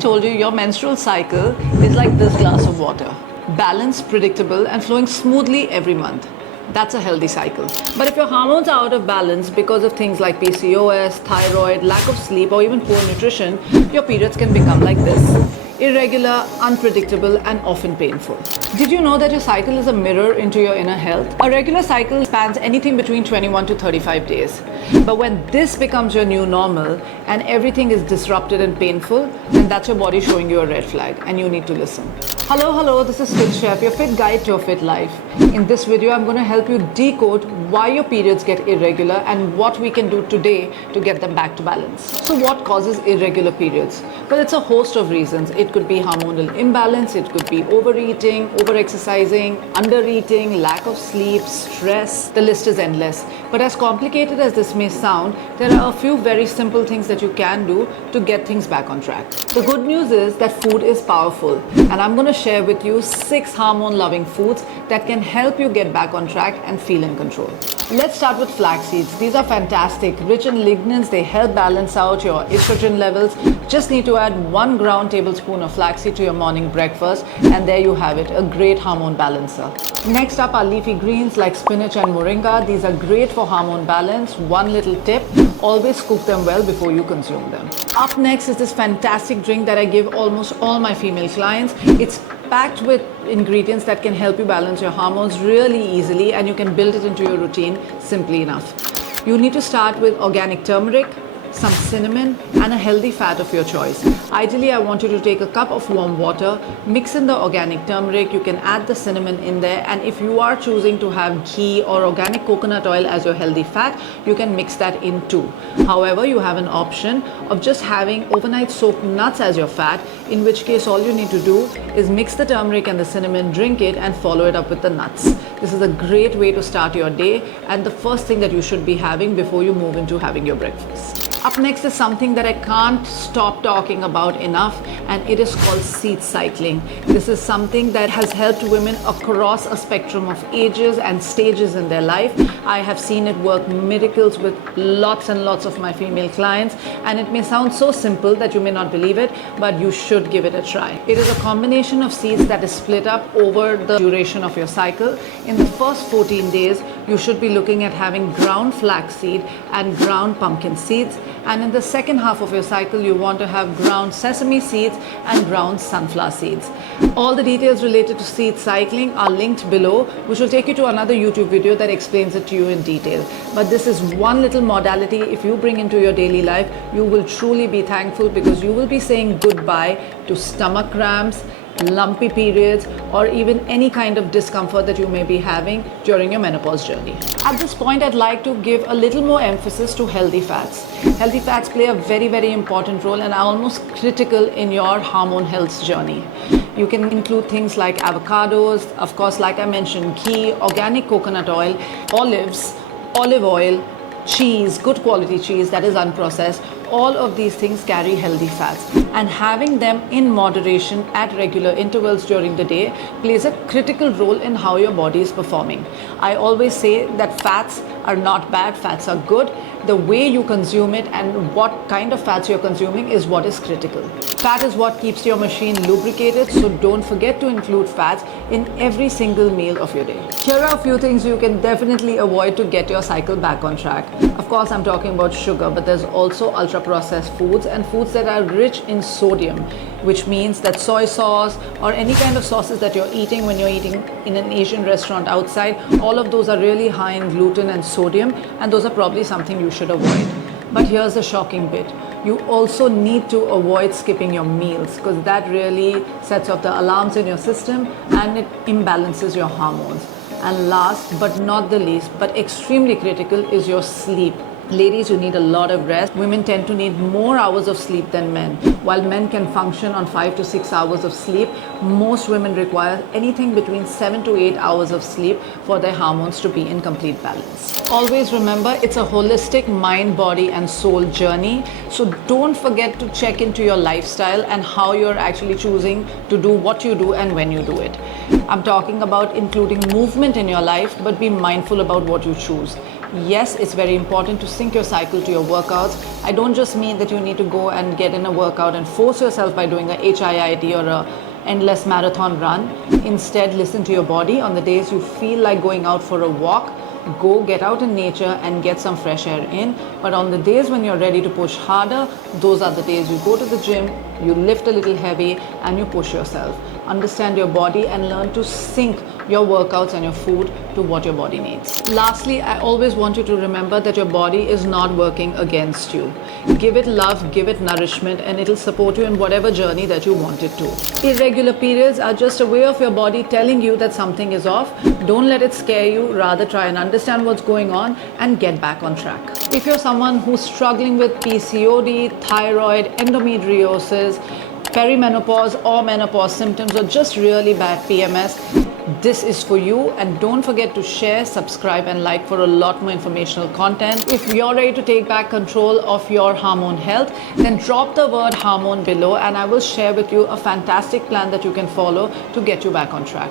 told you your menstrual cycle is like this glass of water, balanced, predictable, and flowing smoothly every month. That's a healthy cycle. But if your hormones are out of balance because of things like PCOS, thyroid, lack of sleep, or even poor nutrition, your periods can become like this: irregular, unpredictable, and often painful. Did you know that your cycle is a mirror into your inner health? A regular cycle spans anything between 21 to 35 days. But when this becomes your new normal and everything is disrupted and painful, then that's your body showing you a red flag and you need to listen. Hello, this is Fit Chef, your fit guide to a fit life. In this video, I'm going to help you decode why your periods get irregular and what we can do today to get them back to balance. So what causes irregular periods? Well, it's a host of reasons. It could be hormonal imbalance, it could be overeating, overexercising, undereating, lack of sleep, stress. The list is endless. But as complicated as this may sound, there are a few very simple things that you can do to get things back on track. The good news is that food is powerful, and I'm going to share with you 6 hormone-loving foods that can help you get back on track and feel in control. Let's start with flax seeds. These are fantastic, rich in lignans. They help balance out your estrogen levels. Just need to add 1 ground tablespoon of flaxseed to your morning breakfast, and there you have it, a great hormone balancer. Next up are leafy greens like spinach and moringa. These are great for hormone balance. One little tip: always cook them well before you consume them. Up next is this fantastic drink that I give almost all my female clients. It's packed with ingredients that can help you balance your hormones really easily, and you can build it into your routine simply enough. You need to start with organic turmeric, some cinnamon, and a healthy fat of your choice. Ideally, I want you to take a cup of warm water, mix in the organic turmeric. You can add the cinnamon in there, and if you are choosing to have ghee or organic coconut oil as your healthy fat, you can mix that in too. However, you have an option of just having overnight soaked nuts as your fat, in which case all you need to do is mix the turmeric and the cinnamon, drink it, and follow it up with the nuts. This is a great way to start your day, and the first thing that you should be having before you move into having your breakfast. Up next is something that I can't stop talking about enough, and it is called seed cycling. This is something that has helped women across a spectrum of ages and stages in their life. I have seen it work miracles with lots and lots of my female clients, and it may sound so simple that you may not believe it, but you should give it a try. It is a combination of seeds that is split up over the duration of your cycle. In the first 14 days, you should be looking at having ground flax seed and ground pumpkin seeds. And in the second half of your cycle, you want to have ground sesame seeds and ground sunflower seeds. All the details related to seed cycling are linked below, which will take you to another YouTube video that explains it to you in detail. But this is one little modality. If you bring into your daily life, you will truly be thankful, because you will be saying goodbye to stomach cramps, lumpy periods, or even any kind of discomfort that you may be having during your menopause journey. At this point, I'd like to give a little more emphasis to healthy fats. Healthy fats play a very, very important role and are almost critical in your hormone health journey. You can include things like avocados, of course, like I mentioned, ghee, organic coconut oil, olives, olive oil, cheese, good quality cheese that is unprocessed. All of these things carry healthy fats, and having them in moderation at regular intervals during the day plays a critical role in how your body is performing. I always say that fats are not bad, fats are good. The way you consume it and what kind of fats you're consuming is what is critical. Fat is what keeps your machine lubricated, so don't forget to include fats in every single meal of your day. Here are a few things you can definitely avoid to get your cycle back on track. Of course, I'm talking about sugar, but there's also ultra-processed foods and foods that are rich in sodium, which means that soy sauce or any kind of sauces that you're eating when you're eating in an Asian restaurant outside, all of those are really high in gluten and sodium, and those are probably something you should avoid. But here's the shocking bit. You also need to avoid skipping your meals, because that really sets off the alarms in your system and it imbalances your hormones. And last but not the least, but extremely critical, is your sleep. Ladies, you need a lot of rest. Women tend to need more hours of sleep than men. While men can function on 5 to 6 hours of sleep, most women require anything between 7 to 8 hours of sleep for their hormones to be in complete balance. Always remember, it's a holistic mind, body, and soul journey. So don't forget to check into your lifestyle and how you're actually choosing to do what you do and when you do it. I'm talking about including movement in your life, but be mindful about what you choose. Yes, it's very important to sync your cycle to your workouts. I don't just mean that you need to go and get in a workout and force yourself by doing a HIIT or a endless marathon run. Instead, listen to your body. On the days you feel like going out for a walk, go get out in nature and get some fresh air in. But on the days when you're ready to push harder, those are the days you go to the gym, you lift a little heavy and you push yourself. Understand your body and learn to sync your workouts and your food to what your body needs. Lastly, I always want you to remember that your body is not working against you. Give it love, give it nourishment, and it'll support you in whatever journey that you want it to. Irregular periods are just a way of your body telling you that something is off. Don't let it scare you, rather try and understand what's going on and get back on track. If you're someone who's struggling with PCOD, thyroid, endometriosis, perimenopause or menopause symptoms, or just really bad PMS, this is for you. And don't forget to share, subscribe and like for a lot more informational content. If you're ready to take back control of your hormone health, then drop the word hormone below and I will share with you a fantastic plan that you can follow to get you back on track.